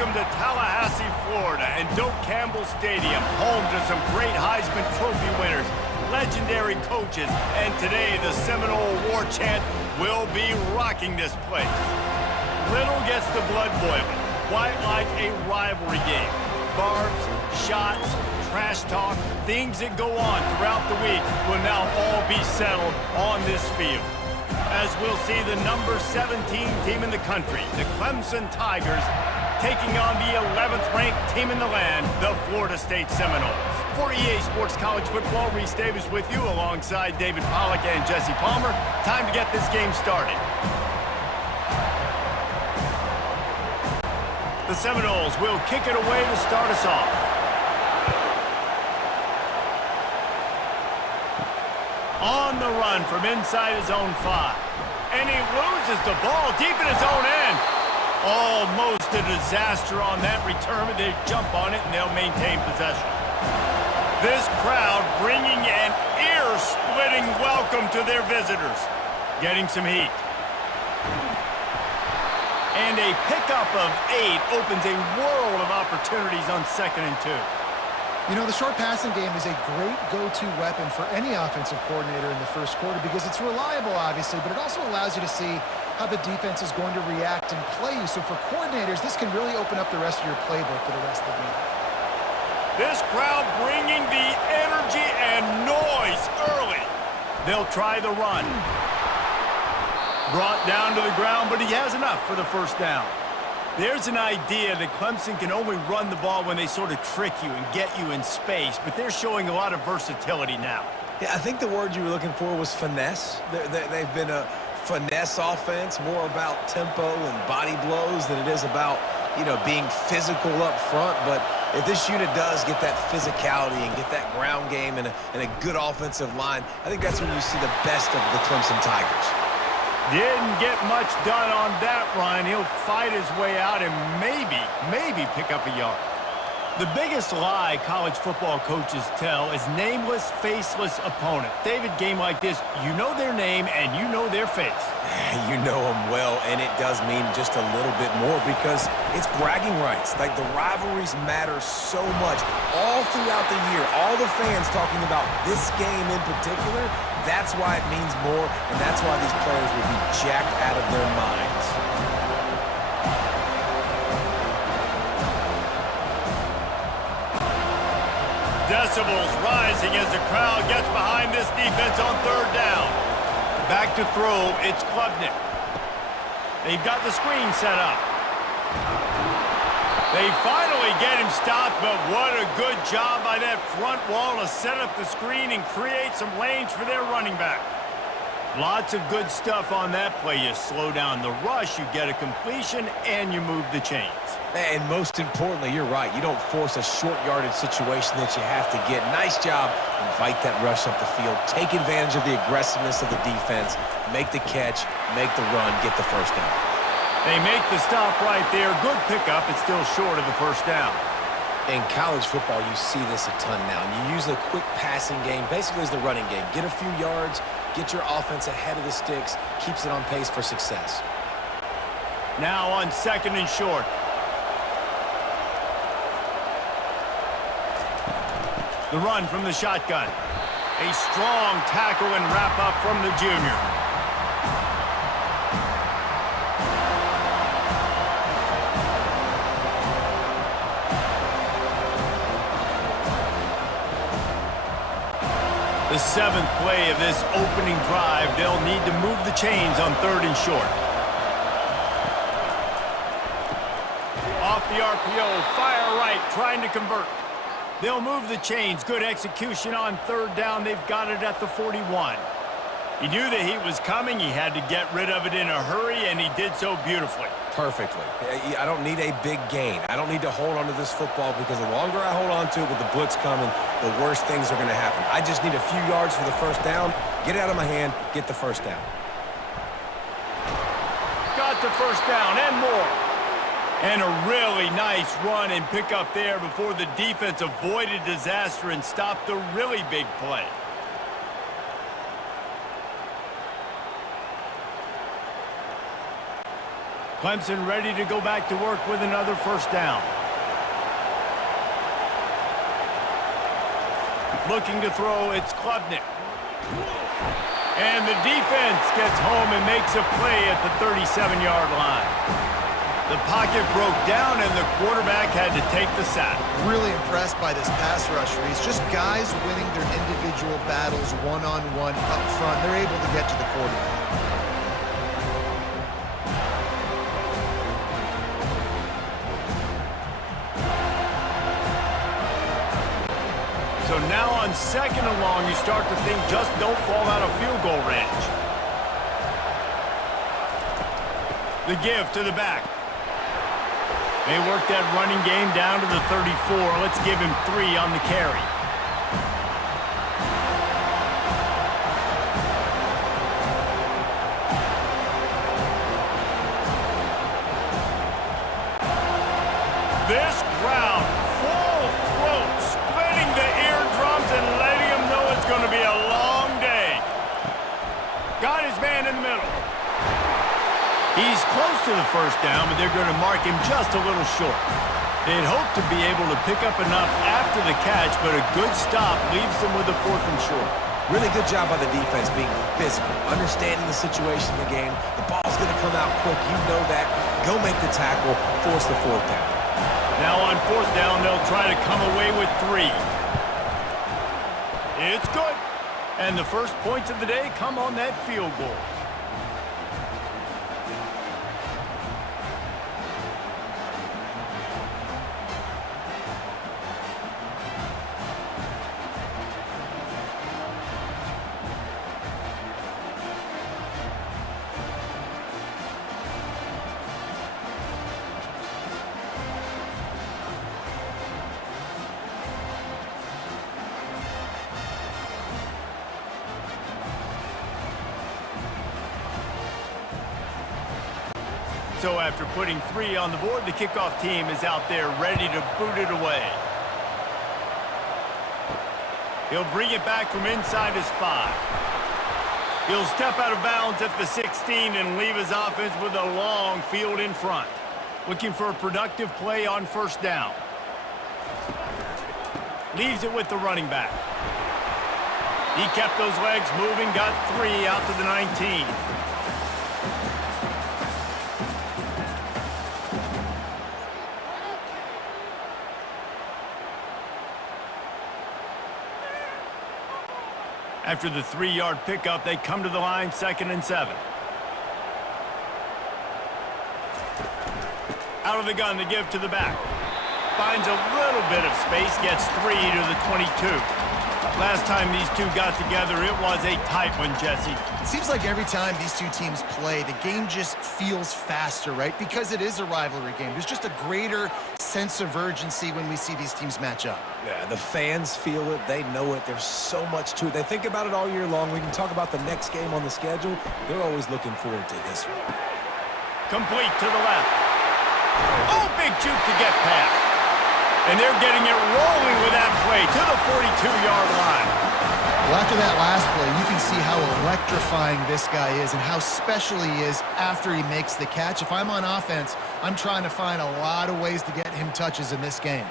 Welcome to Tallahassee, Florida, and Doak Campbell Stadium, home to some great Heisman Trophy winners, legendary coaches, and today the Seminole War Chant will be rocking this place. Little gets the blood boiling, quite like a rivalry game. Barbs, shots, trash talk, things that go on throughout the week will now all be settled on this field. As we'll see the number 17 team in the country, the Clemson Tigers, taking on the 11th ranked team in the land, the Florida State Seminoles. For EA Sports College Football, Reese Davis with you alongside David Pollack and Jesse Palmer. Time to get this game started. The Seminoles will kick it away to start us off. On the run from inside his own 5. And he loses the ball deep in his own end. Almost a disaster on that return, but they jump on it and they'll maintain possession. This crowd bringing an ear-splitting welcome to their visitors. Getting some heat. And a pickup of 8 opens a world of opportunities on 2nd and 2. You know, the short passing game is a great go-to weapon for any offensive coordinator in the first quarter because it's reliable, obviously, but it also allows you to see how the defense is going to react and play you. So for coordinators, this can really open up the rest of your playbook for the rest of the game. This crowd bringing the energy and noise early. They'll try the run. Brought down to the ground, but he has enough for the first down. There's an idea that Clemson can only run the ball when they sort of trick you and get you in space, but they're showing a lot of versatility now. Yeah, I think the word you were looking for was finesse. They've been a finesse offense, more about tempo and body blows than it is about, you know, being physical up front. But if this unit does get that physicality and get that ground game and a good offensive line, I think that's when you see the best of the Clemson Tigers. Didn't get much done on that run. He'll fight his way out and maybe pick up a yard. The biggest lie college football coaches tell is nameless, faceless opponent. David, game like this, you know their name and you know their face. You know them well, and it does mean just a little bit more because it's bragging rights. Like, the rivalries matter so much all throughout the year. All the fans talking about this game in particular, that's why it means more, and that's why these players will be jacked out of their minds. Decibels rising as the crowd gets behind this defense on 3rd down. Back to throw, it's Klubnik. They've got the screen set up. They finally get him stopped, but what a good job by that front wall to set up the screen and create some lanes for their running back. Lots of good stuff on that play. You slow down the rush, you get a completion, and you move the chains. And most importantly, you're right. You don't force a short yardage situation that you have to get. Nice job. Invite that rush up the field. Take advantage of the aggressiveness of the defense. Make the catch. Make the run. Get the first down. They make the stop right there. Good pickup. It's still short of the first down. In college football, you see this a ton now. And you use the quick passing game basically as the running game. Get a few yards, get your offense ahead of the sticks, keeps it on pace for success. Now on 2nd and short. The run from the shotgun. A strong tackle and wrap up from the junior. The 7th play of this opening drive, they'll need to move the chains on 3rd and short. Off the RPO, fire right, trying to convert. They'll move the chains. Good execution on 3rd down. They've got it at the 41. He knew the heat was coming. He had to get rid of it in a hurry, and he did so beautifully. Perfectly. I don't need a big gain. I don't need to hold on to this football because the longer I hold on to it with the blitz coming, the worse things are going to happen. I just need a few yards for the first down, get it out of my hand, get the first down. Got the first down and more. And a really nice run and pick up there before the defense avoided disaster and stopped the really big play. Clemson ready to go back to work with another first down. Looking to throw, it's Klubnik. And the defense gets home and makes a play at the 37-yard line. The pocket broke down, and the quarterback had to take the sack. Really impressed by this pass rush, Reese. Just guys winning their individual battles one-on-one up front. They're able to get to the quarterback. So now on second and long, you start to think just don't fall out of field goal range. The give to the back. They work that running game down to the 34. Let's give him 3 on the carry. This crowd, full throat, splitting the eardrums and letting him know it's going to be a long day. Got his man in the middle. He's close to the first down, but they're going to mark him just a little short. They'd hoped to be able to pick up enough after the catch, but a good stop leaves them with a 4th and short. Really good job by the defense being physical, understanding the situation in the game. The ball's going to come out quick. You know that. Go make the tackle, force the 4th down. Now on 4th down, they'll try to come away with 3. It's good. And the first points of the day come on that field goal. So after putting 3 on the board, the kickoff team is out there ready to boot it away. He'll bring it back from inside his 5. He'll step out of bounds at the 16 and leave his offense with a long field in front. Looking for a productive play on first down. Leaves it with the running back. He kept those legs moving, got 3 out to the 19. After the 3-yard pickup, they come to the line, 2nd and 7. Out of the gun, the give to the back. Finds a little bit of space, gets 3 to the 22. Last time these two got together, it was a tight one, Jesse. It seems like every time these two teams play, the game just feels faster, right? Because it is a rivalry game. There's just a greater sense of urgency when we see these teams match up. Yeah, the fans feel it. They know it. There's so much to it. They think about it all year long. We can talk about the next game on the schedule. They're always looking forward to this one. Complete to the left. Oh, big juke to get past. And they're getting it rolling with that play to the 42-yard line. Well, after that last play, you can see how electrifying this guy is and how special he is after he makes the catch. If I'm on offense, I'm trying to find a lot of ways to get him touches in this game.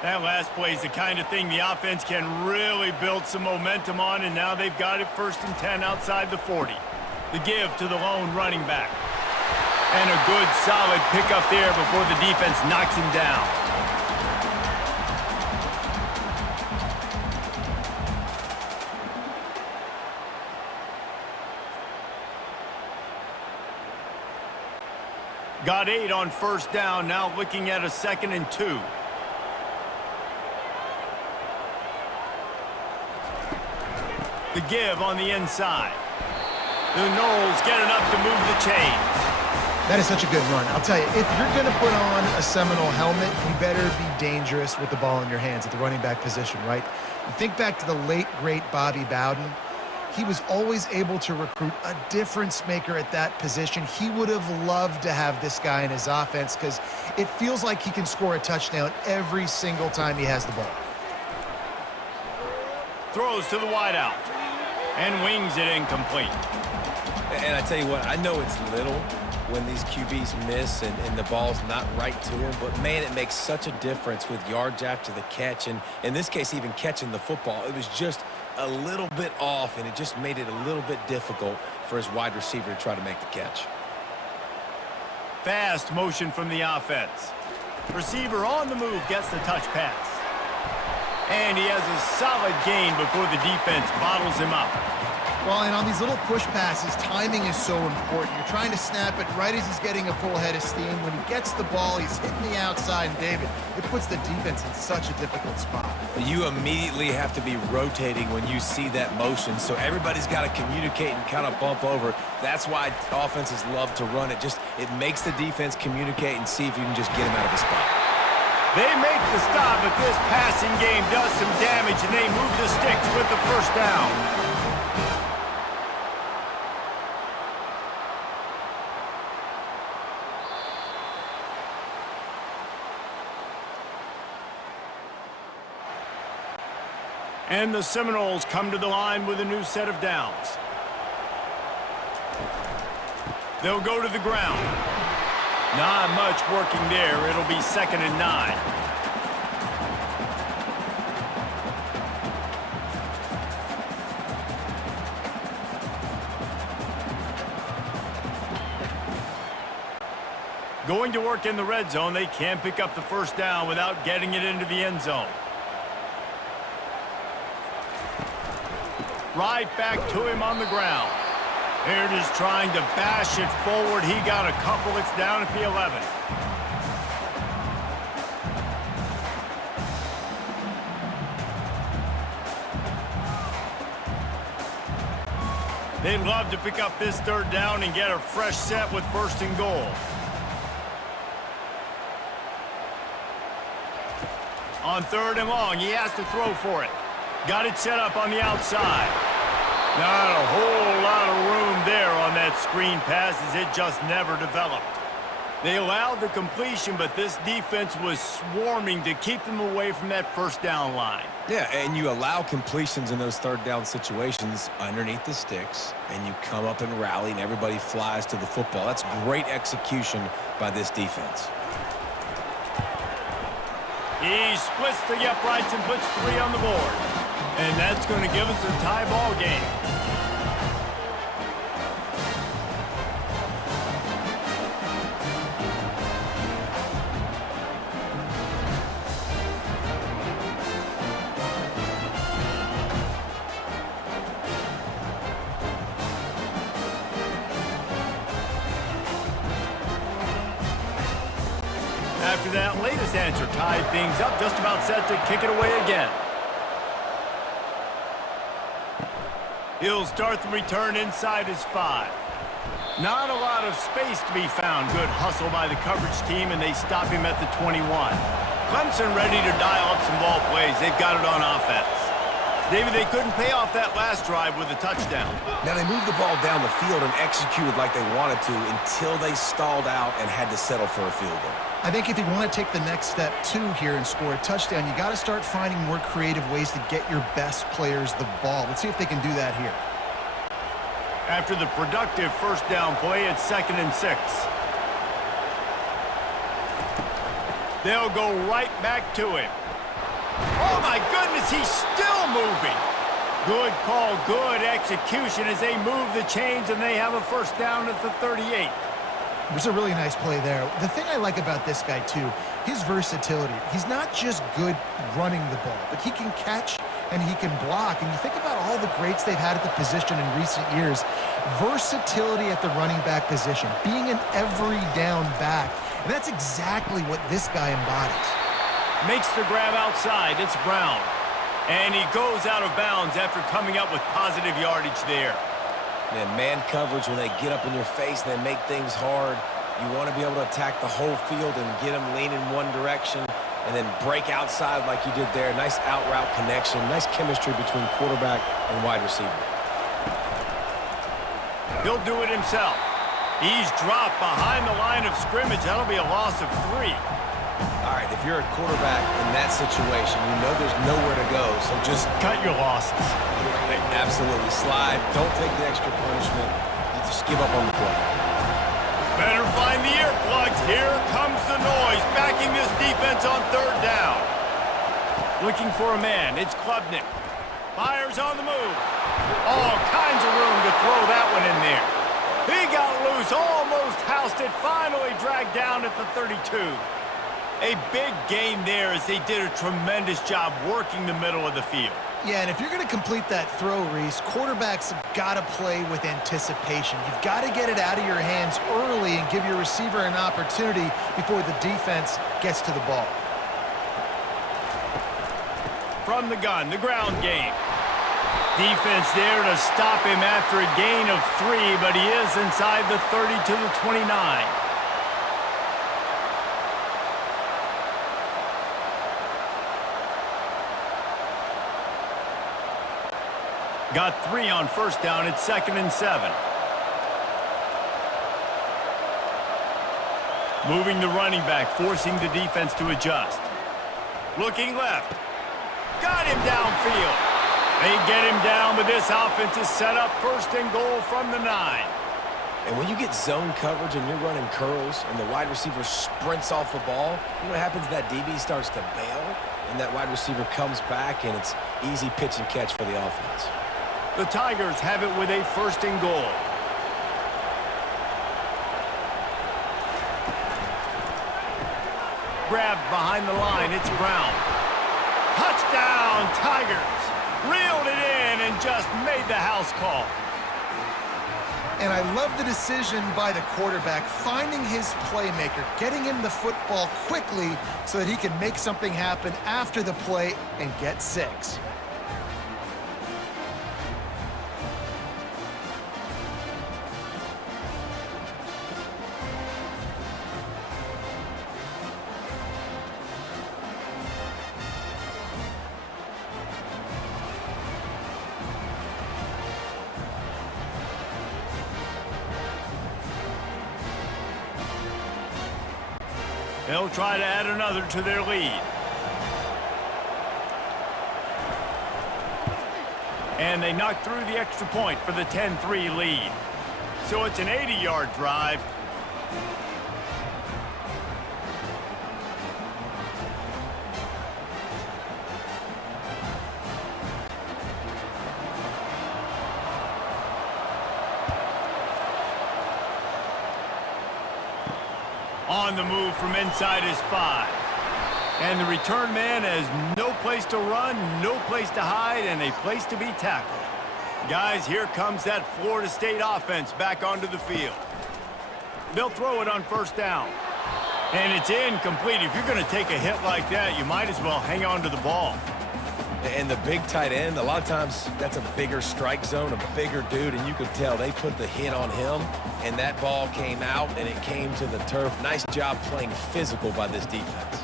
That last play is the kind of thing the offense can really build some momentum on, and now they've got it 1st and 10 outside the 40. The give to the lone running back. And a good, solid pickup there before the defense knocks him down. Got 8 on first down, now looking at a 2nd and 2. The give on the inside. The Noles get enough to move the chains. That is such a good run. I'll tell you, if you're going to put on a Seminole helmet, you better be dangerous with the ball in your hands at the running back position, right? You think back to the late, great Bobby Bowden. He was always able to recruit a difference maker at that position. He would have loved to have this guy in his offense because it feels like he can score a touchdown every single time he has the ball. Throws to the wideout and wings it incomplete. And I tell you what, I know it's little, when these QBs miss and the ball's not right to them. But, man, it makes such a difference with yards after the catch. And in this case, even catching the football, it was just a little bit off, and it just made it a little bit difficult for his wide receiver to try to make the catch. Fast motion from the offense. Receiver on the move gets the touch pass. And he has a solid gain before the defense bottles him up. Well, and on these little push passes, timing is so important. You're trying to snap it right as he's getting a full head of steam. When he gets the ball, he's hitting the outside, and David, it puts the defense in such a difficult spot. You immediately have to be rotating when you see that motion, so everybody's got to communicate and kind of bump over. That's why offenses love to run it. It makes the defense communicate and see if you can just get him out of his spot. They make the stop, but this passing game does some damage, and they move the sticks with the first down. And the Seminoles come to the line with a new set of downs. They'll go to the ground. Not much working there. It'll be 2nd and 9. Going to work in the red zone. They can't pick up the first down without getting it into the end zone. Right back to him on the ground. They're just trying to bash it forward. He got a couple. It's down at the 11. They'd love to pick up this 3rd down and get a fresh set with 1st and goal. On 3rd and long, he has to throw for it. Got it set up on the outside. Not a whole lot of room there on that screen pass as it just never developed. They allowed the completion, but this defense was swarming to keep them away from that first down line. Yeah, and you allow completions in those 3rd down situations underneath the sticks, and you come up and rally, and everybody flies to the football. That's great execution by this defense. He splits the uprights and puts 3 on the board. And that's going to give us a tie ball game. After that latest answer tied things up, just about set to kick it away again. He'll start the return inside his 5. Not a lot of space to be found. Good hustle by the coverage team, and they stop him at the 21. Clemson ready to dial up some ball plays. They've got it on offense. David, they couldn't pay off that last drive with a touchdown. Now, they moved the ball down the field and executed like they wanted to until they stalled out and had to settle for a field goal. I think if you want to take the next step, too, here and score a touchdown, you got to start finding more creative ways to get your best players the ball. Let's see if they can do that here. After the productive first down play, it's 2nd and 6. They'll go right back to him. Oh, my goodness, he's still moving. Good call, good execution as they move the chains, and they have a first down at the 38. It was a really nice play there. The thing I like about this guy, too, his versatility. He's not just good running the ball, but he can catch and he can block. And you think about all the greats they've had at the position in recent years. Versatility at the running back position, being an every down back. And that's exactly what this guy embodies. Makes the grab outside. It's Brown. And he goes out of bounds after coming up with positive yardage there. Man coverage, when they get up in your face and they make things hard, you want to be able to attack the whole field and get them leaning one direction and then break outside like you did there. Nice out route connection, nice chemistry between quarterback and wide receiver. He'll do it himself. He's dropped behind the line of scrimmage. That'll be a loss of 3. All right, if you're a quarterback in that situation, you know there's nowhere to go, so just cut your losses. Absolutely. Slide. Don't take the extra punishment. You just give up on the play. Better find the earplugs. Here comes the noise, backing this defense on third down. Looking for a man. It's Klubnik. Fires on the move. All kinds of room to throw that one in there. He got loose, almost housed it, finally dragged down at the 32. A big gain there as they did a tremendous job working the middle of the field. Yeah, and if you're going to complete that throw, Reese, quarterbacks have got to play with anticipation. You've got to get it out of your hands early and give your receiver an opportunity before the defense gets to the ball. From the gun, the ground game. Defense there to stop him after a gain of 3, but he is inside the 30 to the 29. Got 3 on first down. It's 2nd and 7. Moving the running back, forcing the defense to adjust. Looking left. Got him downfield. They get him down, but this offense is set up 1st and goal from the 9. And when you get zone coverage and you're running curls and the wide receiver sprints off the ball, you know what happens? That DB starts to bail, and that wide receiver comes back, and it's easy pitch and catch for the offense. The Tigers have it with a 1st and goal. Grabbed behind the line, it's Brown. Touchdown, Tigers! Reeled it in and just made the house call. And I love the decision by the quarterback, finding his playmaker, getting him the football quickly so that he can make something happen after the play and get 6. They'll try to add another to their lead. And they knock through the extra point for the 10-3 lead. So it's an 80-yard drive. On the move from inside his 5. And the return man has no place to run, no place to hide, and a place to be tackled. Guys, here comes that Florida State offense back onto the field. They'll throw it on 1st down. And it's incomplete. If you're going to take a hit like that, you might as well hang on to the ball. And the big tight end, a lot of times that's a bigger strike zone, a bigger dude, and you could tell they put the hit on him, and that ball came out, and it came to the turf. Nice job playing physical by this defense.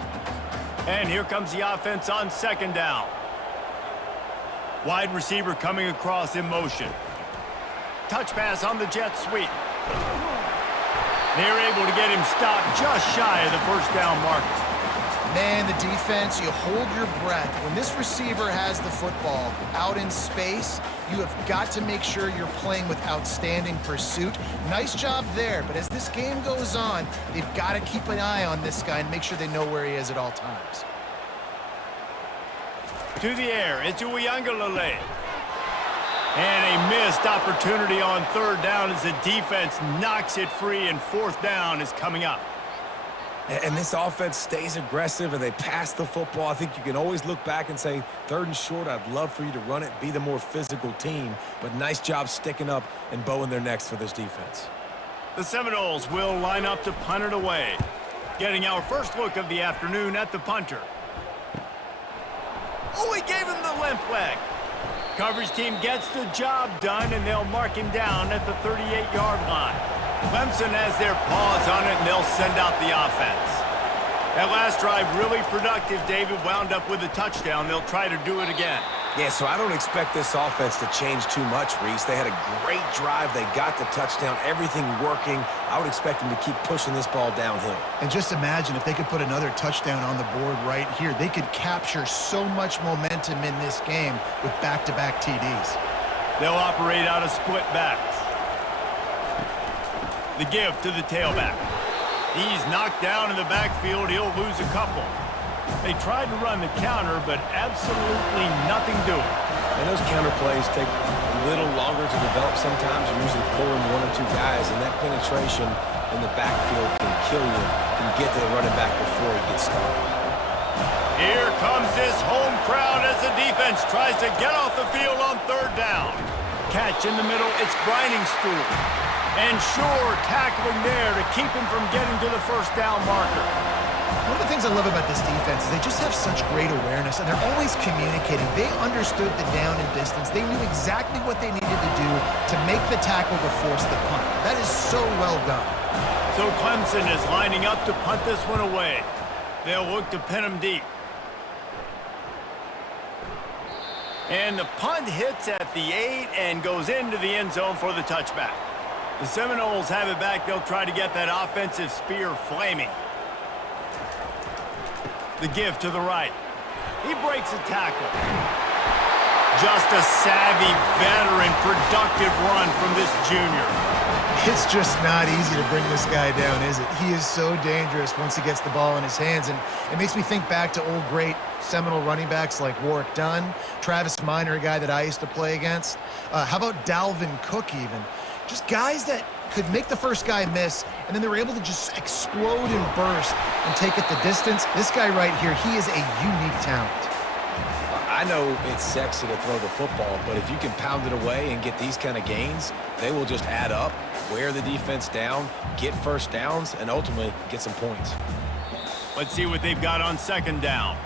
And here comes the offense on 2nd down. Wide receiver coming across in motion. Touch pass on the jet sweep. They're able to get him stopped just shy of the 1st down marker. Man, the defense, you hold your breath. When this receiver has the football out in space, you have got to make sure you're playing with outstanding pursuit. Nice job there, but as this game goes on, they've got to keep an eye on this guy and make sure they know where he is at all times. To the air, it's Uiagalelei. And a missed opportunity on 3rd down as the defense knocks it free, and 4th down is coming up. And this offense stays aggressive and they pass the football. I think you can always look back and say, 3rd and short, I'd love for you to run it, be the more physical team. But nice job sticking up and bowing their necks for this defense. The Seminoles will line up to punt it away. Getting our first look of the afternoon at the punter. Oh, he gave him the limp leg. Coverage team gets the job done, and they'll mark him down at the 38-yard line. Clemson has their paws on it, and they'll send out the offense. That last drive really productive. David wound up with a touchdown. They'll try to do it again. Yeah, so I don't expect this offense to change too much, Reese. They had a great drive. They got the touchdown, everything working. I would expect them to keep pushing this ball downhill. And just imagine if they could put another touchdown on the board right here. They could capture so much momentum in this game with back-to-back TDs. They'll operate out of split backs. The give to the tailback. He's knocked down in the backfield. He'll lose a couple. They tried to run the counter, but absolutely nothing doing. And those counter plays take a little longer to develop sometimes. You're usually pulling one or two guys, and that penetration in the backfield can kill you, can get to the running back before he gets started. Here comes this home crowd as the defense tries to get off the field on third down. Catch in the middle, it's Stool. And sure, tackling there to keep him from getting to the first down marker. One of the things I love about this defense is they just have such great awareness, and they're always communicating. They understood the down and distance. They knew exactly what they needed to do to make the tackle to force the punt. That is so well done. So Clemson is lining up to punt this one away. They'll look to pin him deep. And the punt hits at the 8 and goes into the end zone for the touchback. The Seminoles have it back. They'll try to get that offensive spear flaming. The give to the right. He breaks a tackle. Just a savvy, veteran, productive run from this junior. It's just not easy to bring this guy down, is it? He is so dangerous once he gets the ball in his hands, and it makes me think back to old great Seminole running backs like Warwick Dunn, Travis Minor, a guy that I used to play against. How about Dalvin Cook even? Just guys that could make the first guy miss, and then they were able to just explode and burst and take it the distance. This guy right here, he is a unique talent. I know it's sexy to throw the football, but if you can pound it away and get these kind of gains, they will just add up, wear the defense down, get first downs, and ultimately get some points. Let's see what they've got on second down.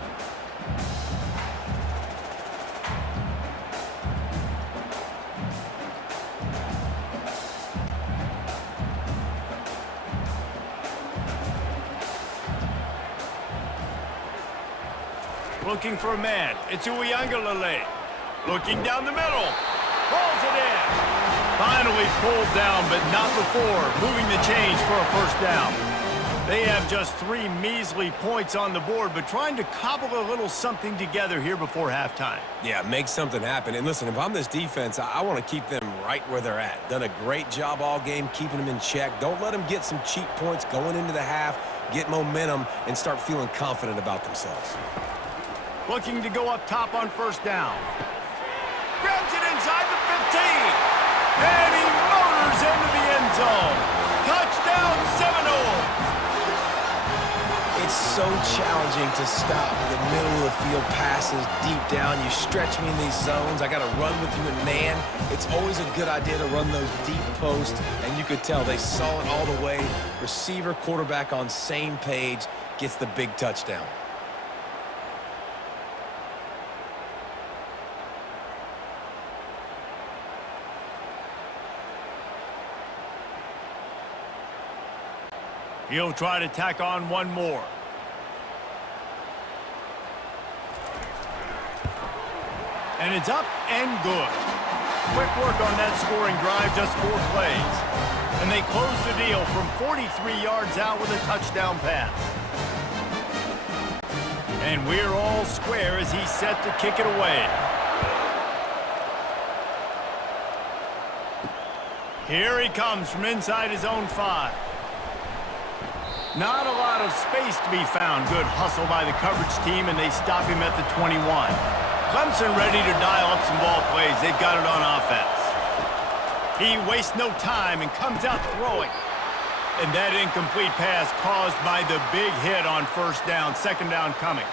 Looking for a man. It's Uiagalelei. Looking down the middle. Pulls it in. Finally pulled down, but not before moving the chains for a first down. They have just 3 measly points on the board, but trying to cobble a little something together here before halftime. Yeah, make something happen. And listen, if I'm this defense, I want to keep them right where they're at. Done a great job all game keeping them in check. Don't let them get some cheap points going into the half, get momentum, and start feeling confident about themselves. Looking to go up top on first down. Grabs it inside the 15. And he motors into the end zone. Touchdown, Seminoles. It's so challenging to stop the middle of the field passes deep down. You stretch me in these zones. I got to run with you in man. It's always a good idea to run those deep posts, and you could tell they saw it all the way. Receiver, quarterback on same page, gets the big touchdown. He'll try to tack on one more. And it's up and good. Quick work on that scoring drive, just 4 plays. And they close the deal from 43 yards out with a touchdown pass. And we're all square as he's set to kick it away. Here he comes from inside his own 5. Not a lot of space to be found. Good hustle by the coverage team, and they stop him at the 21. Clemson ready to dial up some ball plays. They've got it on offense. He wastes no time and comes out throwing. And that incomplete pass caused by the big hit on first down. Second down coming.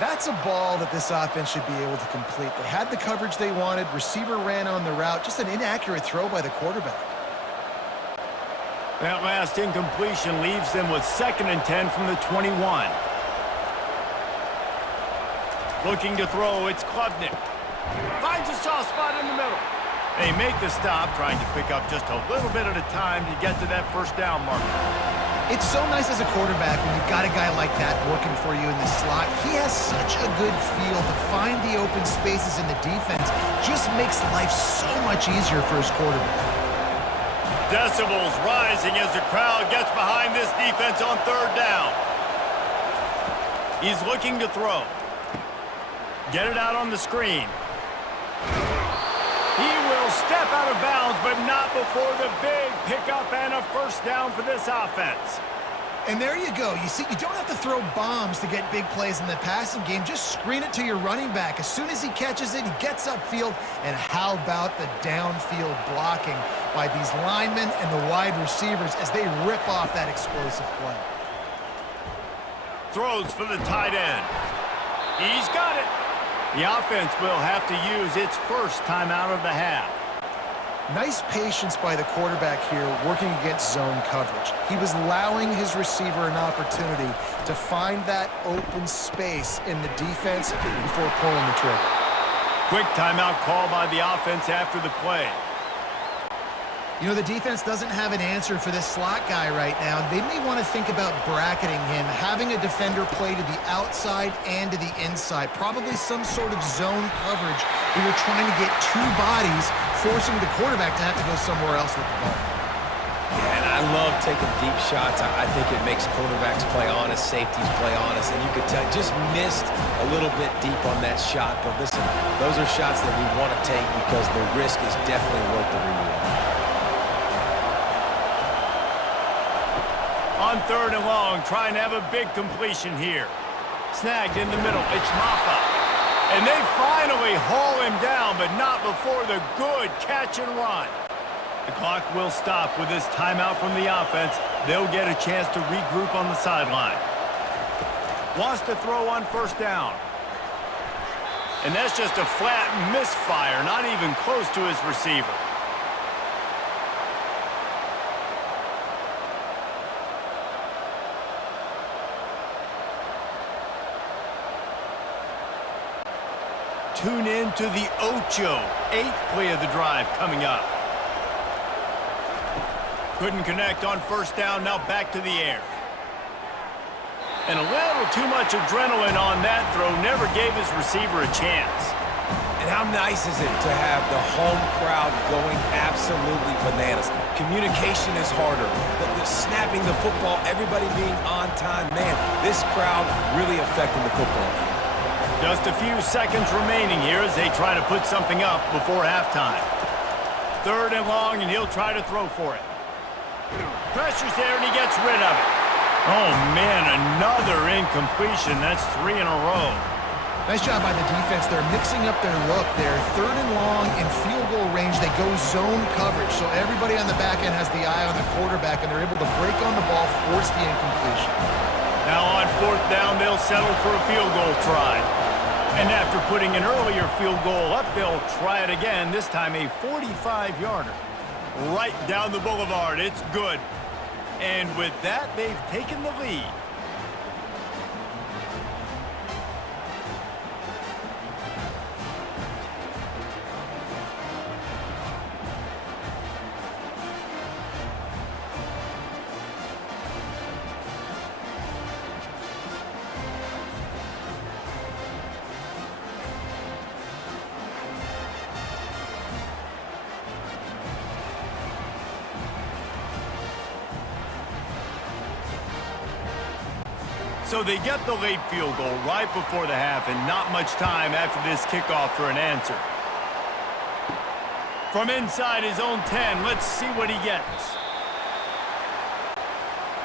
That's a ball that this offense should be able to complete. They had the coverage they wanted. Receiver ran on the route. Just an inaccurate throw by the quarterback. That last incompletion leaves them with 2nd and 10 from the 21. Looking to throw, it's Klubnik. Finds a soft spot in the middle. They make the stop, trying to pick up just a little bit at a time to get to that first down marker. It's so nice as a quarterback when you've got a guy like that working for you in the slot. He has such a good feel to find the open spaces in the defense. Just makes life so much easier for his quarterback. Decibels rising as the crowd gets behind this defense on third down. He's looking to throw. Get it out on the screen. He will step out of bounds, but not before the big pickup and a first down for this offense. And there you go. You see, you don't have to throw bombs to get big plays in the passing game. Just screen it to your running back. As soon as he catches it, he gets upfield. And how about the downfield blocking by these linemen and the wide receivers as they rip off that explosive play. Throws for the tight end. He's got it. The offense will have to use its first timeout of the half. Nice patience by the quarterback here working against zone coverage. He was allowing his receiver an opportunity to find that open space in the defense before pulling the trigger. Quick timeout call by the offense after the play. You know, the defense doesn't have an answer for this slot guy right now. They may want to think about bracketing him, having a defender play to the outside and to the inside. Probably some sort of zone coverage. We were trying to get two bodies, forcing the quarterback to have to go somewhere else with the ball. Yeah, and I love taking deep shots. I think it makes quarterbacks play honest, safeties play honest, and you could tell just missed a little bit deep on that shot. But listen, those are shots that we want to take because the risk is definitely worth the reward. On 3rd and long, trying to have a big completion here. Snagged in the middle. It's Maffa. And they finally haul him down, but not before the good catch and run. The clock will stop with this timeout from the offense. They'll get a chance to regroup on the sideline. Wants to throw on 1st down. And that's just a flat misfire, not even close to his receiver. Tune in to the Ocho, 8th play of the drive coming up. Couldn't connect on 1st down, now back to the air. And a little too much adrenaline on that throw, never gave his receiver a chance. And how nice is it to have the home crowd going absolutely bananas? Communication is harder. The snapping the football, everybody being on time. Man, this crowd really affecting the football game. Just a few seconds remaining here as they try to put something up before halftime. 3rd and long, and he'll try to throw for it. Pressure's there, and he gets rid of it. Oh, man, another incompletion. That's 3 in a row. Nice job by the defense. They're mixing up their look there. 3rd and long in field goal range. They go zone coverage, so everybody on the back end has the eye on the quarterback, and they're able to break on the ball, force the incompletion. Now on 4th down, they'll settle for a field goal try. And after putting an earlier field goal up, they'll try it again, this time a 45-yarder. Right down the boulevard, it's good. And with that, they've taken the lead. So they get the late field goal right before the half, and not much time after this kickoff for an answer. From inside his own 10, let's see what he gets.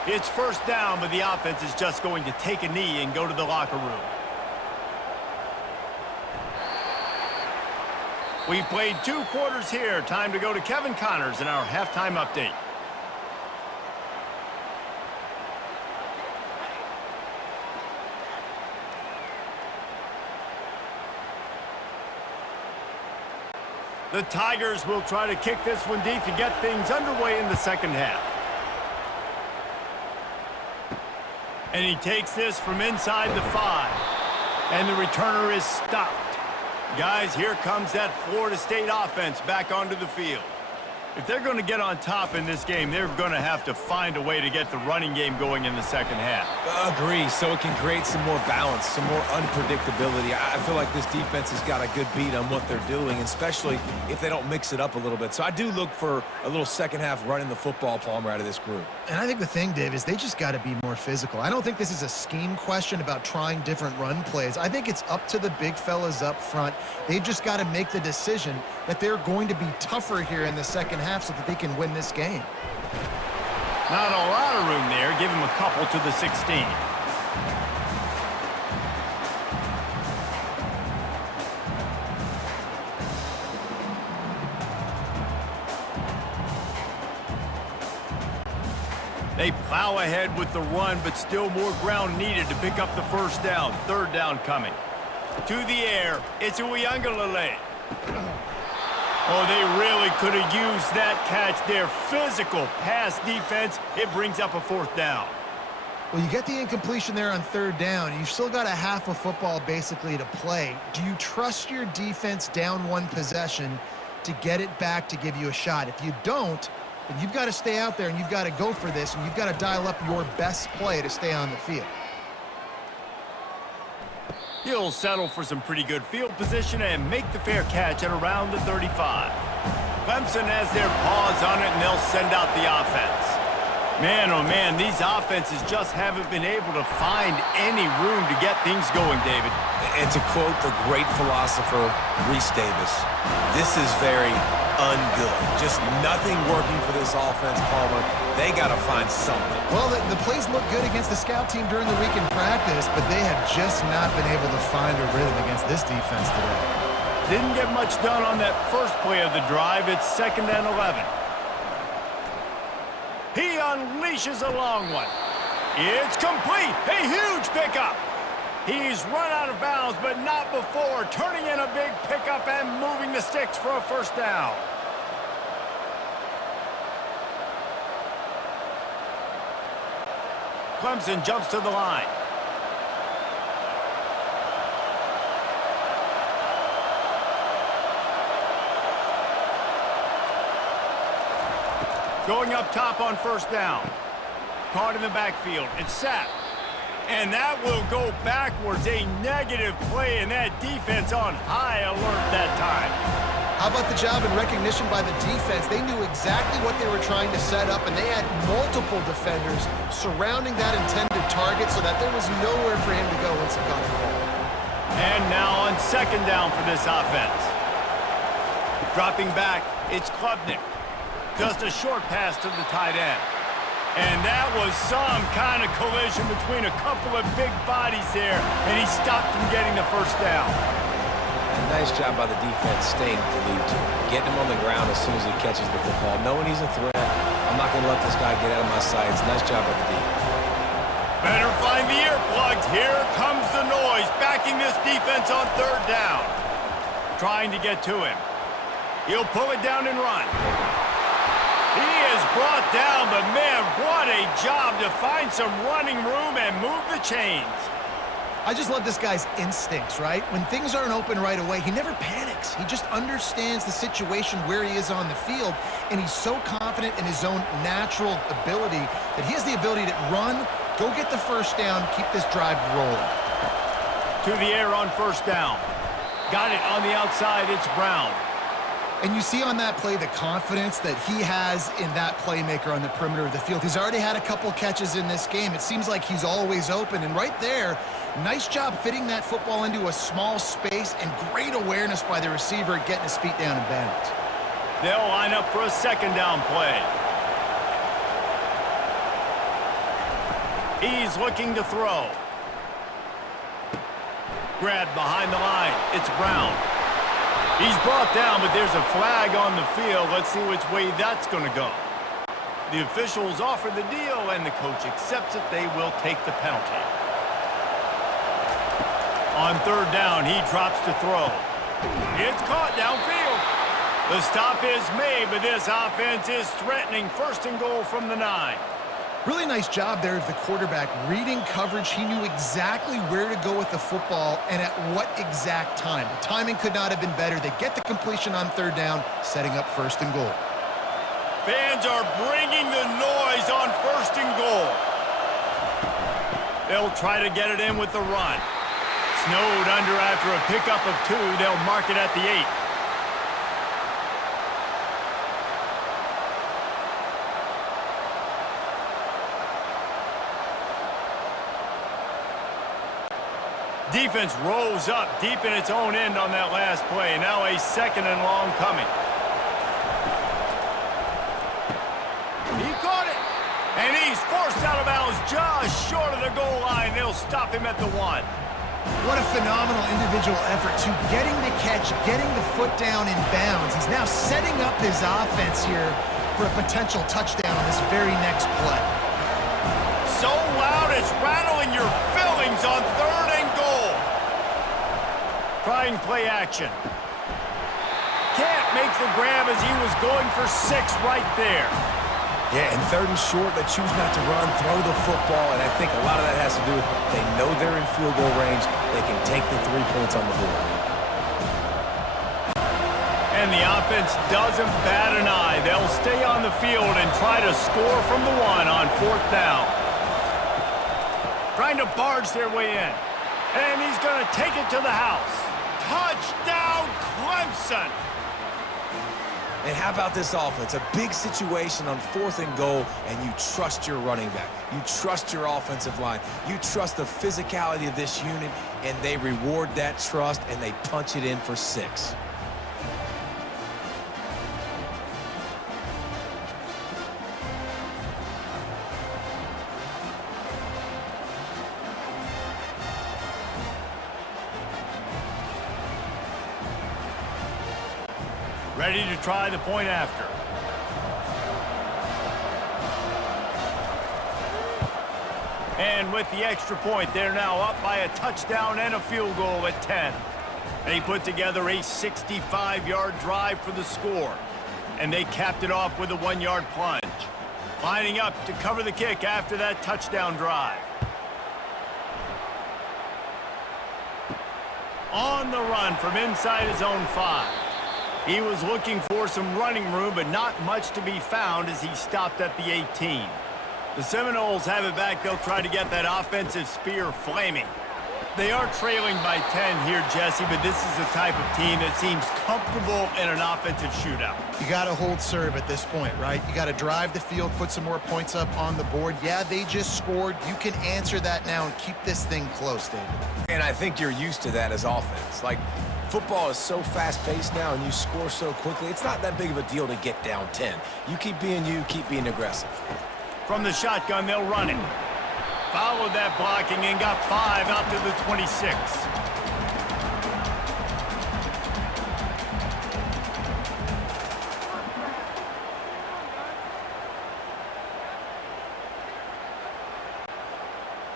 It's 1st down, but the offense is just going to take a knee and go to the locker room. We've played 2 quarters here. Time to go to Kevin Connors in our halftime update. The Tigers will try to kick this one deep to get things underway in the 2nd half. And he takes this from inside the 5. And the returner is stopped. Guys, here comes that Florida State offense back onto the field. If they're going to get on top in this game, they're going to have to find a way to get the running game going in the second half. Agree, so it can create some more balance, some more unpredictability. I feel like this defense has got a good beat on what they're doing, especially if they don't mix it up a little bit. So I do look for a little second half running the football, Palmer, out of this group. And I think the thing, Dave, is they just got to be more physical. I don't think this is a scheme question about trying different run plays. I think it's up to the big fellas up front. They've just got to make the decision that they're going to be tougher here in the second half so that they can win this game. Not a lot of room there. Give him a couple to the 16. They plow ahead with the run, but still more ground needed to pick up the first down. Third down coming. To the air, it's Uyangalele. Oh, they really could have used that catch there. Physical pass defense. It brings up a fourth down. Well, you get the incompletion there on third down. You've still got a half of football basically to play. Do you trust your defense down one possession to get it back to give you a shot? If you don't, then you've got to stay out there and you've got to go for this, and you've got to dial up your best play to stay on the field. He'll settle for some pretty good field position and make the fair catch at around the 35. Clemson has their paws on it, and they'll send out the offense. Man, oh man, these offenses just haven't been able to find any room to get things going, David. And to quote the great philosopher, Reese Davis, this is very ungood. Just nothing working for this offense, Palmer. They got to find something. Well, the plays look good against the scout team during the week in practice, but they have just not been able to find a rhythm against this defense today. Didn't get much done on that first play of the drive. It's 2nd and 11. He unleashes a long one. It's complete. A huge pickup. He's run out of bounds, but not before turning in a big pickup and moving the sticks for a first down. Clemson jumps to the line. Going up top on first down. Caught in the backfield. It's sacked. And that will go backwards. A negative play, and that defense on high alert that time. How about the job and recognition by the defense? They knew exactly what they were trying to set up, and they had multiple defenders surrounding that intended target so that there was nowhere for him to go once he got the ball. And now on second down for this offense. Dropping back, it's Klubnik. Just a short pass to the tight end. And that was some kind of collision between a couple of big bodies there, and he stopped him getting the first down. And nice job by the defense staying glued to him, getting him on the ground as soon as he catches the football, knowing he's a threat. I'm not going to let this guy get out of my sights. Nice job by the D. Better find the earplugs. Here comes the noise, backing this defense on third down. Trying to get to him. He'll pull it down and run. He is brought down, but man, what a job to find some running room and move the chains. I just love this guy's instincts, right? When things aren't open right away, he never panics. He just understands the situation where he is on the field, and he's so confident in his own natural ability that he has the ability to run, go get the first down, keep this drive rolling. To the air on first down. Got it on the outside, it's Brown. And you see on that play the confidence that he has in that playmaker on the perimeter of the field. He's already had a couple catches in this game. It seems like he's always open. And right there, nice job fitting that football into a small space, and great awareness by the receiver getting his feet down in bounds. They'll line up for a second down play. He's looking to throw. Grabbed behind the line. It's Brown. He's brought down, but there's a flag on the field. Let's see which way that's going to go. The officials offer the deal, and the coach accepts it. They will take the penalty. On third down, he drops to throw. It's caught downfield. The stop is made, but this offense is threatening. First and goal from the 9. Really nice job there of the quarterback. Reading coverage, he knew exactly where to go with the football and at what exact time. The timing could not have been better. They get the completion on third down, setting up first and goal. Fans are bringing the noise on 1st and goal. They'll try to get it in with the run. Snowed under after a pickup of 2. They'll mark it at the 8. Defense rose up deep in its own end on that last play. Now a 2nd and long coming. He caught it. And he's forced out of bounds just short of the goal line. They'll stop him at the 1. What a phenomenal individual effort to getting the catch, getting the foot down in bounds. He's now setting up his offense here for a potential touchdown on this very next play. So loud it's rattling your fillings on 3rd and goal. Trying play action. Can't make the grab as he was going for 6 right there. Yeah, and 3rd and short, they choose not to run, throw the football, and I think a lot of that has to do with they know they're in field goal range. They can take the 3 points on the board. And the offense doesn't bat an eye. They'll stay on the field and try to score from the 1 on 4th down. Trying to barge their way in. And he's going to take it to the house. Touchdown, Clemson! And how about this offense? A big situation on 4th and goal, and you trust your running back. You trust your offensive line. You trust the physicality of this unit, and they reward that trust, and they punch it in for 6. Ready to try the point after. And with the extra point, they're now up by a touchdown and a field goal at 10. They put together a 65-yard drive for the score. And they capped it off with a 1-yard plunge. Lining up to cover the kick after that touchdown drive. On the run from inside his own 5. He was looking for some running room, but not much to be found as he stopped at the 18. The Seminoles have it back. They'll try to get that offensive spear flaming. They are trailing by 10 here, Jesse, but this is the type of team that seems comfortable in an offensive shootout. You got to hold serve at this point, right? You got to drive the field, put some more points up on the board. Yeah, they just scored. You can answer that now and keep this thing close, David. And I think you're used to that as offense. Like, football is so fast-paced now, and you score so quickly, it's not that big of a deal to get down 10. You, keep being aggressive. From the shotgun, they'll run it. Followed that blocking and got 5 out to the 26.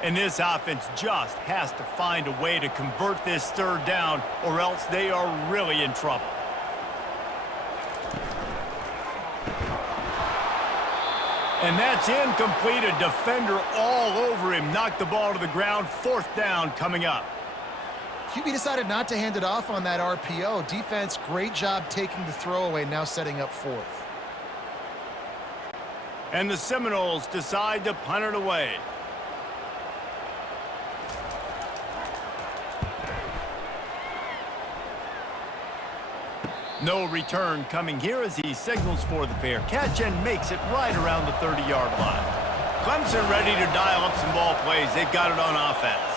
And this offense just has to find a way to convert this 3rd down, or else they are really in trouble. And that's incomplete. A defender all over him. Knocked the ball to the ground. 4th down coming up. QB decided not to hand it off on that RPO. Defense, great job taking the throwaway, now setting up 4th. And the Seminoles decide to punt it away. No return coming here as he signals for the fair catch and makes it right around the 30-yard line. Clemson ready to dial up some ball plays. They've got it on offense.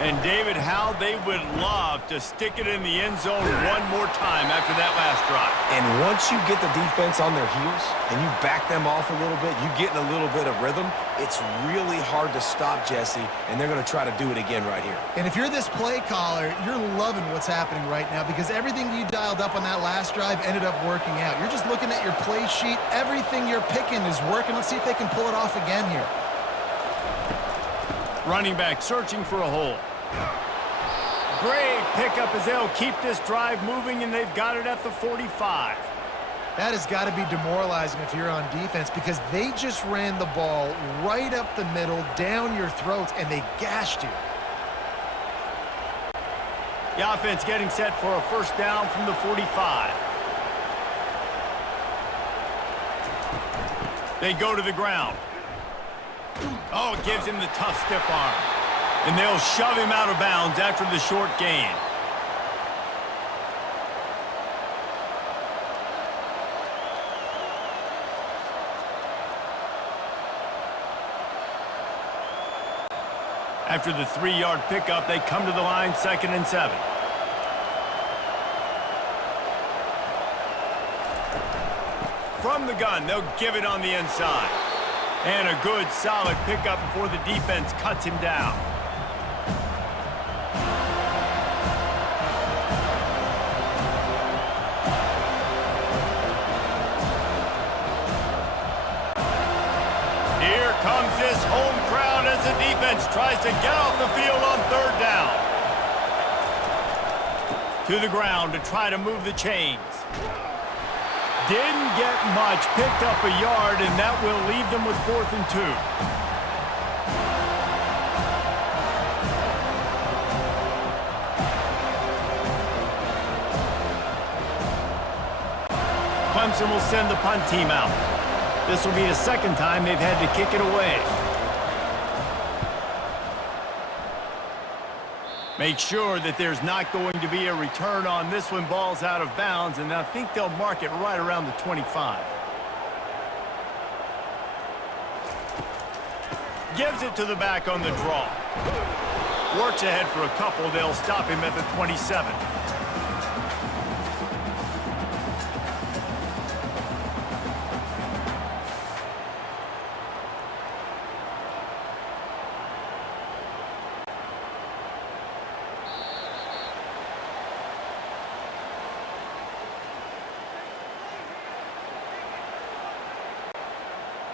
And David, how they would love to stick it in the end zone one more time after that last drive. And once you get the defense on their heels and you back them off a little bit, you get in a little bit of rhythm, it's really hard to stop, Jesse, and they're going to try to do it again right here. And if you're this play caller, you're loving what's happening right now because everything you dialed up on that last drive ended up working out. You're just looking at your play sheet. Everything you're picking is working. Let's see if they can pull it off again here. Running back searching for a hole. Great pickup as they'll keep this drive moving, and they've got it at the 45. That has got to be demoralizing if you're on defense because they just ran the ball right up the middle, down your throats, and they gashed you. The offense getting set for a 1st down from the 45. They go to the ground. Oh, it gives him the tough stiff arm. And they'll shove him out of bounds after the short gain. After the 3-yard pickup, they come to the line, 2nd and 7. From the gun, they'll give it on the inside. And a good, solid pickup before the defense cuts him down. Here comes this home crowd as the defense tries to get off the field on 3rd down. To the ground to try to move the chains. Didn't get much, picked up a yard, and that will leave them with 4th and 2. Clemson will send the punt team out. This will be the 2nd time they've had to kick it away. Make sure that there's not going to be a return on this when ball's out of bounds, and I think they'll mark it right around the 25. Gives it to the back on the draw. Works ahead for a couple. They'll stop him at the 27.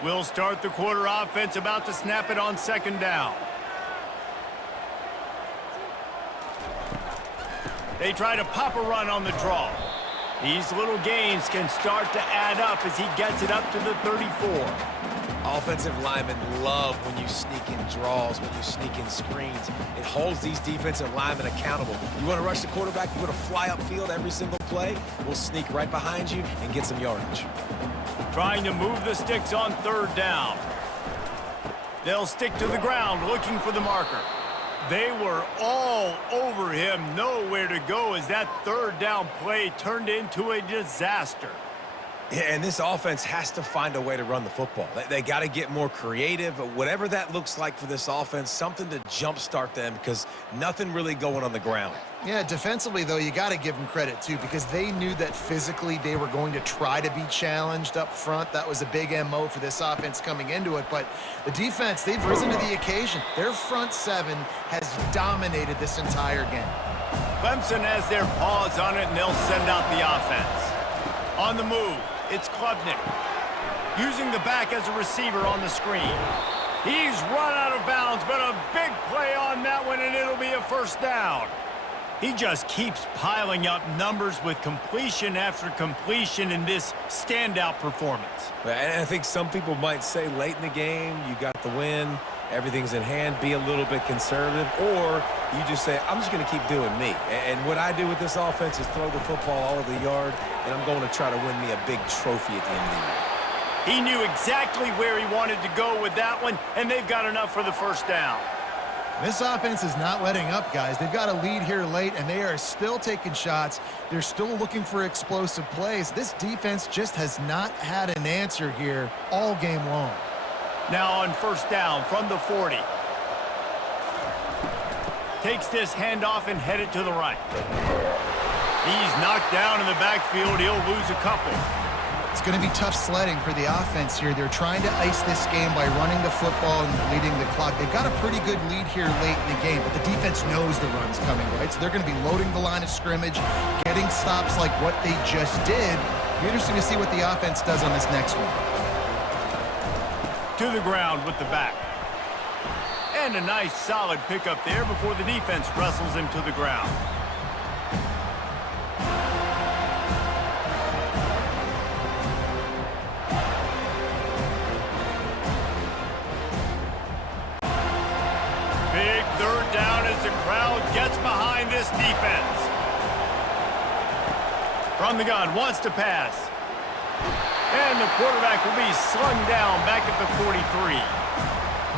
We'll start the quarter offense, about to snap it on 2nd down. They try to pop a run on the draw. These little gains can start to add up as he gets it up to the 34. Offensive linemen love when you sneak in draws, when you sneak in screens. It holds these defensive linemen accountable. You want to rush the quarterback, you want to fly upfield every single play, we'll sneak right behind you and get some yardage. Trying to move the sticks on 3rd down. They'll stick to the ground looking for the marker. They were all over him, nowhere to go as that 3rd down play turned into a disaster. Yeah, and this offense has to find a way to run the football. They got to get more creative, whatever that looks like for this offense, something to jumpstart them because nothing really going on the ground. Yeah, defensively, though, you got to give them credit, too, because they knew that physically they were going to try to be challenged up front. That was a big MO for this offense coming into it. But the defense, they've risen to the occasion. Their front 7 has dominated this entire game. Clemson has their paws on it, and they'll send out the offense. On the move, it's Klubnik. Using the back as a receiver on the screen. He's run out of bounds, but a big play on that one, and it'll be a 1st down. He just keeps piling up numbers with completion after completion in this standout performance. And I think some people might say late in the game, you got the win, everything's in hand, be a little bit conservative, or you just say, I'm just going to keep doing me. And what I do with this offense is throw the football all over the yard, and I'm going to try to win me a big trophy at the end of the year. He knew exactly where he wanted to go with that one, and they've got enough for the 1st down. This offense is not letting up, guys. They've got a lead here late, and they are still taking shots. They're still looking for explosive plays. This defense just has not had an answer here all game long. Now on 1st down from the 40. Takes this handoff and headed to the right. He's knocked down in the backfield. He'll lose a couple. It's going to be tough sledding for the offense here. They're trying to ice this game by running the football and leading the clock. They've got a pretty good lead here late in the game, but the defense knows the run's coming, right? So they're going to be loading the line of scrimmage, getting stops like what they just did. It'll be interesting to see what the offense does on this next one. To the ground with the back. And a nice solid pickup there before the defense wrestles him to the ground. Big 3rd down as the crowd gets behind this defense. From the gun, wants to pass. And the quarterback will be slung down back at the 43.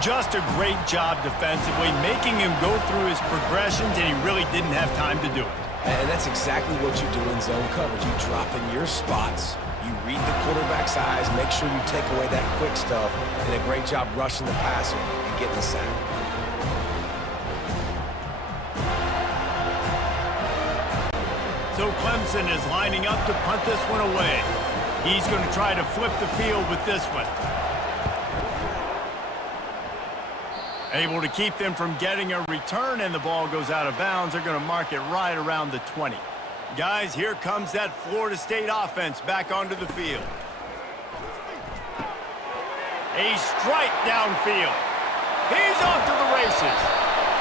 Just a great job defensively, making him go through his progressions, and he really didn't have time to do it. And that's exactly what you do in zone coverage. You drop in your spots, you read the quarterback's eyes, make sure you take away that quick stuff, and a great job rushing the passer and getting the sack. So Clemson is lining up to punt this one away. He's going to try to flip the field with this one. Able to keep them from getting a return, and the ball goes out of bounds. They're going to mark it right around the 20. Guys, here comes that Florida State offense back onto the field. A strike downfield. He's off to the races.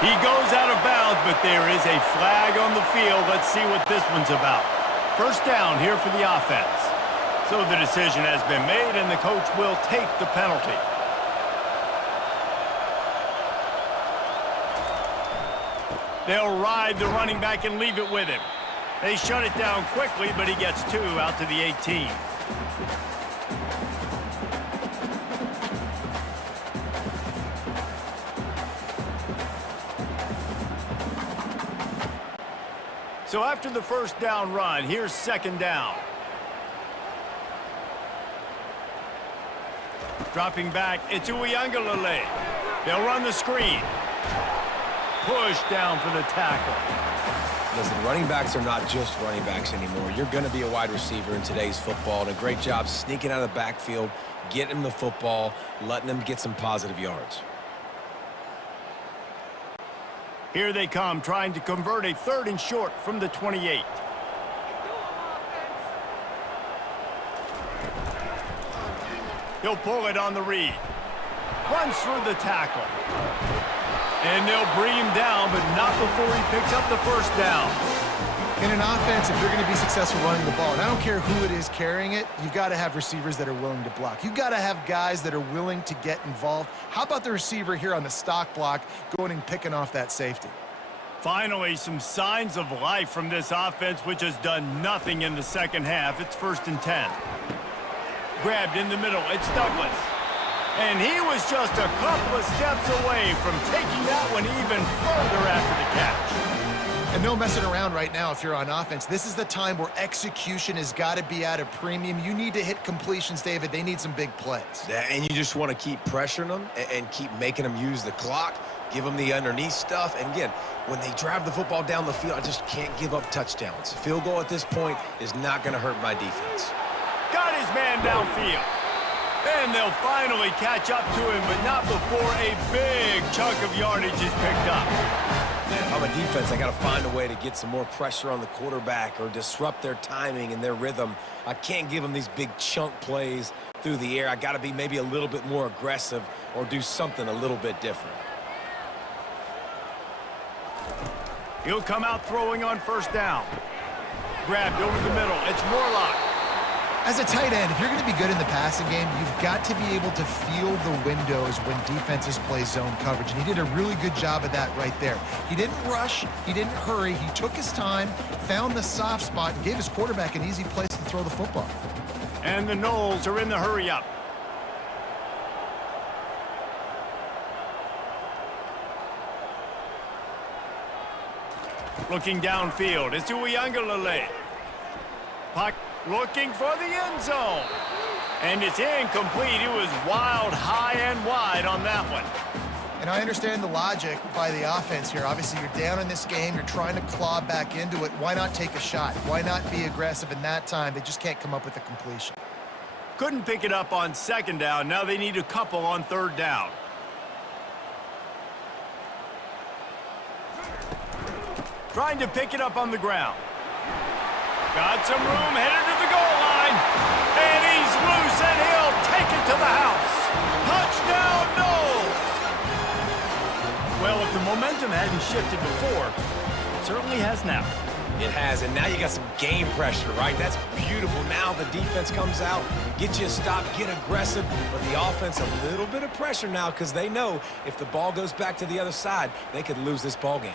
He goes out of bounds, but there is a flag on the field. Let's see what this one's about. First down here for the offense. So the decision has been made, and the coach will take the penalty. They'll ride the running back and leave it with him. They shut it down quickly, but he gets 2 out to the 18. So after the first down run, here's second down. Dropping back, it's Uiagalelei. They'll run the screen. Push down for the tackle. Listen, running backs are not just running backs anymore. You're going to be a wide receiver in today's football, and a great job sneaking out of the backfield, getting him the football, letting them get some positive yards. Here they come, trying to convert a 3rd and short from the 28. He'll pull it on the read. Runs through the tackle. And they'll bring him down, but not before he picks up the first down. In an offense, if you're going to be successful running the ball, and I don't care who it is carrying it, you've got to have receivers that are willing to block. You've got to have guys that are willing to get involved. How about the receiver here on the stock block going and picking off that safety? Finally, some signs of life from this offense, which has done nothing in the second half. It's 1st and 10. Grabbed in the middle. It's Douglas. And he was just a couple of steps away from taking that one even further after the catch. And no messing around right now if you're on offense. This is the time where execution has got to be at a premium. You need to hit completions, David. They need some big plays. Yeah, and you just want to keep pressuring them and keep making them use the clock, give them the underneath stuff. And again, when they drive the football down the field, I just can't give up touchdowns. Field goal at this point is not going to hurt my defense. Got his man downfield. And they'll finally catch up to him, but not before a big chunk of yardage is picked up. And if I'm a defense, I got to find a way to get some more pressure on the quarterback or disrupt their timing and their rhythm. I can't give them these big chunk plays through the air. I got to be maybe a little bit more aggressive or do something a little bit different. He'll come out throwing on first down. Grabbed over the middle. It's Morlock. As a tight end, if you're going to be good in the passing game, you've got to be able to feel the windows when defenses play zone coverage. And he did a really good job of that right there. He didn't rush. He didn't hurry. He took his time, found the soft spot, and gave his quarterback an easy place to throw the football. And the Noles are in the hurry-up. Looking downfield, it's Uiagalelei. Puck looking for the end zone. And it's incomplete. It was wild, high and wide on that one. And I understand the logic by the offense here. Obviously, you're down in this game. You're trying to claw back into it. Why not take a shot? Why not be aggressive in that time? They just can't come up with a completion. Couldn't pick it up on second down. Now they need a couple on third down. Trying to pick it up on the ground. Got some room, headed to the goal line. And he's loose, and he'll take it to the house. Touchdown, Noles! Well, if the momentum hadn't shifted before, it certainly has now. It has, and now you got some game pressure, right? That's beautiful. Now the defense comes out, get you a stop, get aggressive, but the offense a little bit of pressure now because they know if the ball goes back to the other side, they could lose this ball game.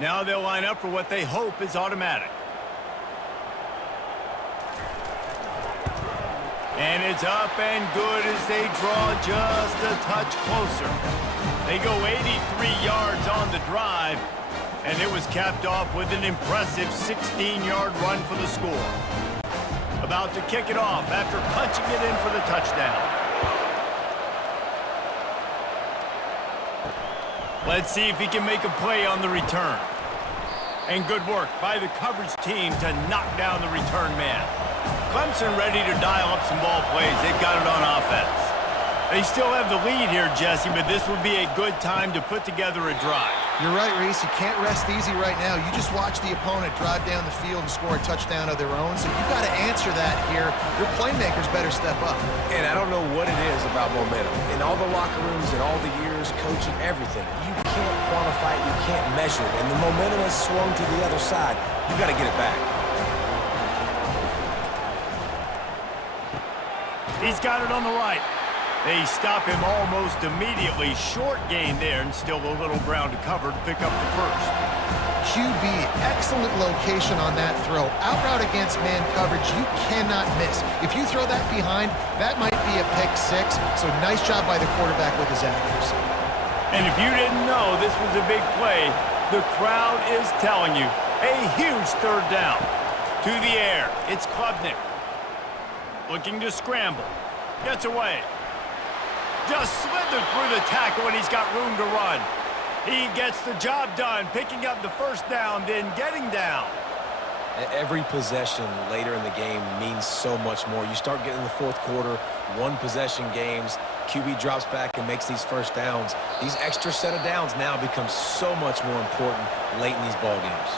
Now they'll line up for what they hope is automatic. And it's up and good as they draw just a touch closer. They go 83 yards on the drive, and it was capped off with an impressive 16-yard run for the score. About to kick it off after punching it in for the touchdown. Let's see if he can make a play on the return. And good work by the coverage team to knock down the return man. Clemson ready to dial up some ball plays. They've got it on offense. They still have the lead here, Jesse, but this would be a good time to put together a drive. You're right, Reese. You can't rest easy right now. You just watch the opponent drive down the field and score a touchdown of their own, so you've got to answer that here. Your playmakers better step up. And I don't know what it is about momentum. In all the locker rooms and all the years, coaching, everything, you can't quantify it, you can't measure it. And the momentum has swung to the other side. You got to get it back. He's got it on the right. They stop him almost immediately. Short gain there, and still a little ground to cover to pick up the first. QB, excellent location on that throw. Out route against man coverage, you cannot miss. If you throw that behind, that might be a pick six. So nice job by the quarterback with his accuracy. And if you didn't know this was a big play, the crowd is telling you. A huge third down. To the air, it's Klubnik. Looking to scramble. Gets away. Just slithered through the tackle, and he's got room to run. He gets the job done, picking up the first down, then getting down. Every possession later in the game means so much more. You start getting the fourth quarter, one-possession games, QB drops back and makes these first downs. These extra set of downs now become so much more important late in these ball games.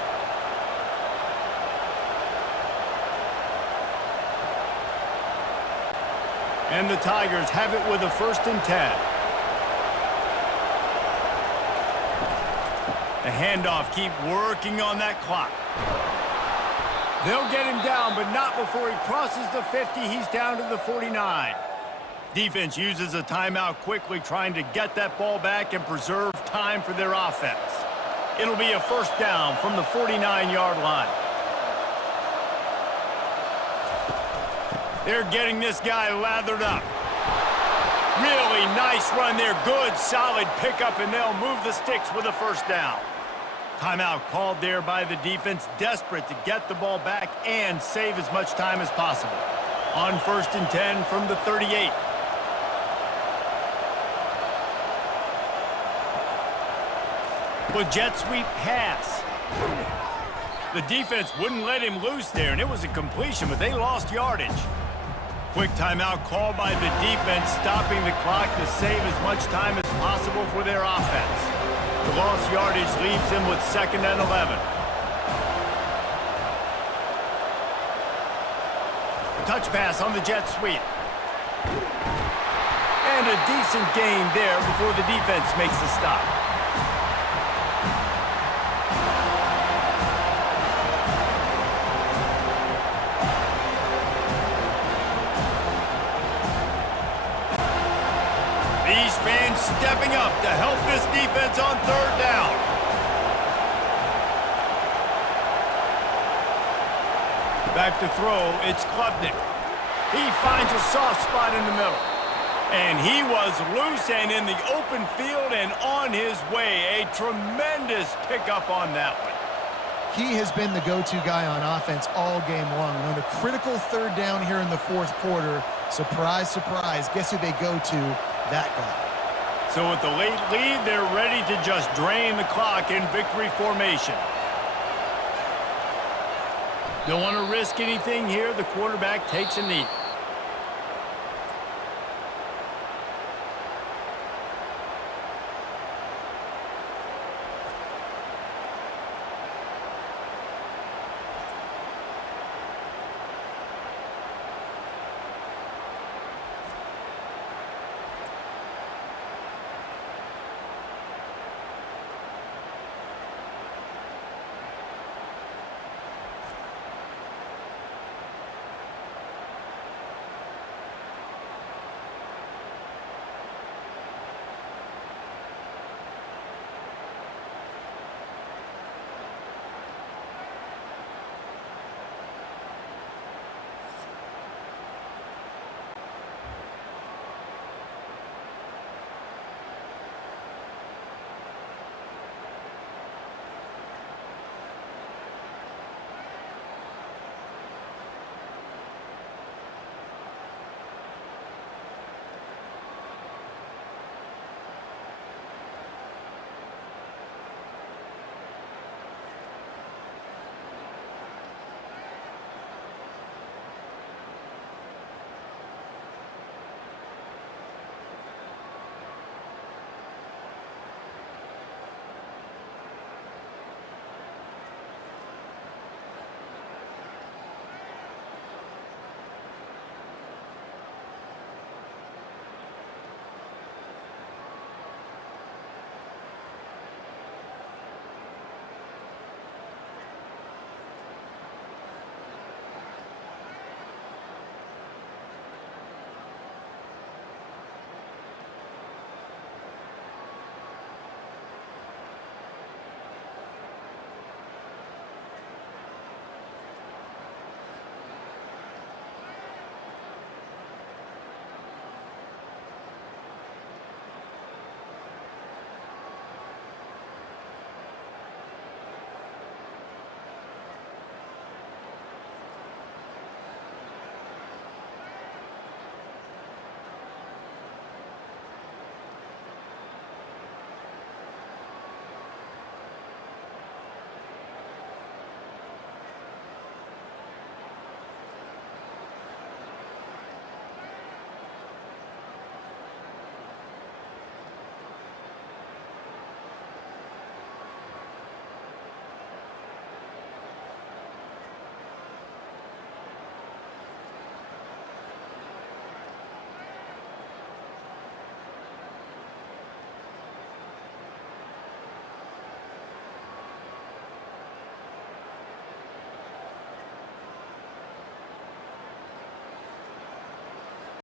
And the Tigers have it with a 1st and 10. The handoff, keep working on that clock. They'll get him down, but not before he crosses the 50. He's down to the 49. Defense uses a timeout quickly, trying to get that ball back and preserve time for their offense. It'll be a 1st down from the 49-yard line. They're getting this guy lathered up. Really nice run there. Good, solid pickup, and they'll move the sticks with a 1st down. Timeout called there by the defense, desperate to get the ball back and save as much time as possible. On 1st and 10 from the 38. With jet sweep pass. The defense wouldn't let him loose there, and it was a completion, but they lost yardage. Quick timeout called by the defense, stopping the clock to save as much time as possible for their offense. The lost yardage leaves them with 2nd and 11. Touch pass on the jet sweep. And a decent gain there before the defense makes the stop. These fans stepping up to help this defense on 3rd down. Back to throw, it's Klubnik. He finds a soft spot in the middle. And he was loose and in the open field and on his way. A tremendous pickup on that one. He has been the go-to guy on offense all game long. And on a critical 3rd down here in the 4th quarter, surprise, surprise, guess who they go to? That guy. So with the late lead, they're ready to just drain the clock in victory formation. Don't want to risk anything here. The quarterback takes a knee.